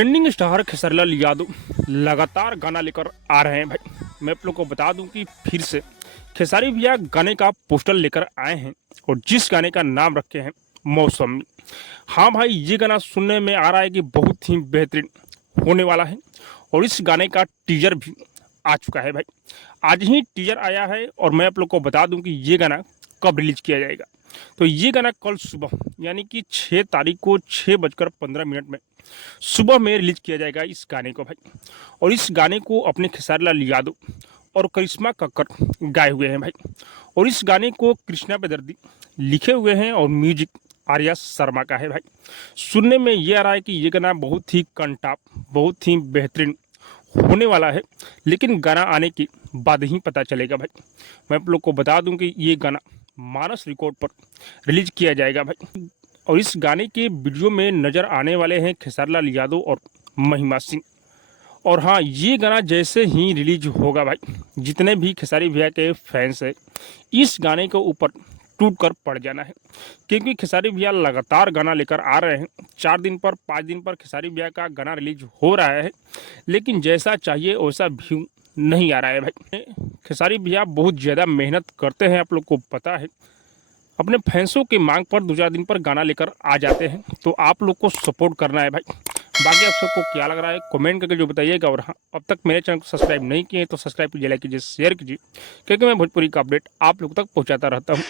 Trending star Khesari Lal Yadav लगातार गाना लेकर आ रहे हैं भाई। मैं आप लोग को बता दूं कि फिर से खेसारी भैया गाने का पोस्टर लेकर आए हैं और जिस गाने का नाम रखे हैं मौसमी। हाँ भाई, ये गाना सुनने में आ रहा है कि बहुत ही बेहतरीन होने वाला है और इस गाने का टीजर भी आ चुका है भाई। आज ही टीजर आया है और मैं आप लोग को बता दूं कि ये गाना कब रिलीज किया जाएगा। तो ये गाना कल सुबह यानी कि 6 तारीख को 6:15 में सुबह में रिलीज किया जाएगा इस गाने को भाई। और इस गाने को अपने खेसारी लाल यादव और करिश्मा कक्कर गाए हुए हैं भाई। और इस गाने को कृष्णा बेदर्दी लिखे हुए हैं और म्यूजिक आर्या शर्मा का है भाई। सुनने में ये आ रहा है कि ये गाना बहुत ही कंटाप, बहुत ही बेहतरीन होने वाला है, लेकिन गाना आने के बाद ही पता चलेगा भाई। मैं आप लोग को बता दूं कि ये गाना मानस रिकॉर्ड पर रिलीज किया जाएगा भाई। और इस गाने के वीडियो में नज़र आने वाले हैं खेसारी लाल यादव और महिमा सिंह। और हाँ, ये गाना जैसे ही रिलीज होगा भाई, जितने भी खेसारी भैया के फैंस हैं इस गाने के ऊपर टूट कर पड़ जाना है, क्योंकि खेसारी भैया लगातार गाना लेकर आ रहे हैं। 4 दिन पर 5 दिन पर खेसारी भैया का गाना रिलीज हो रहा है, लेकिन जैसा चाहिए वैसा व्यू नहीं आ रहा है भाई। खेसारी भैया बहुत ज़्यादा मेहनत करते हैं, आप लोग को पता है। अपने फैंसों की मांग पर 2-4 दिन पर गाना लेकर आ जाते हैं, तो आप लोग को सपोर्ट करना है भाई। बाकी आप सबको क्या लग रहा है कमेंट करके जो बताइएगा। और हाँ, अब तक मेरे चैनल को सब्सक्राइब नहीं किए तो सब्सक्राइब कीजिए, लाइक कीजिए, शेयर कीजिए, क्योंकि मैं भोजपुरी का अपडेट आप लोग तक पहुंचाता रहता हूँ।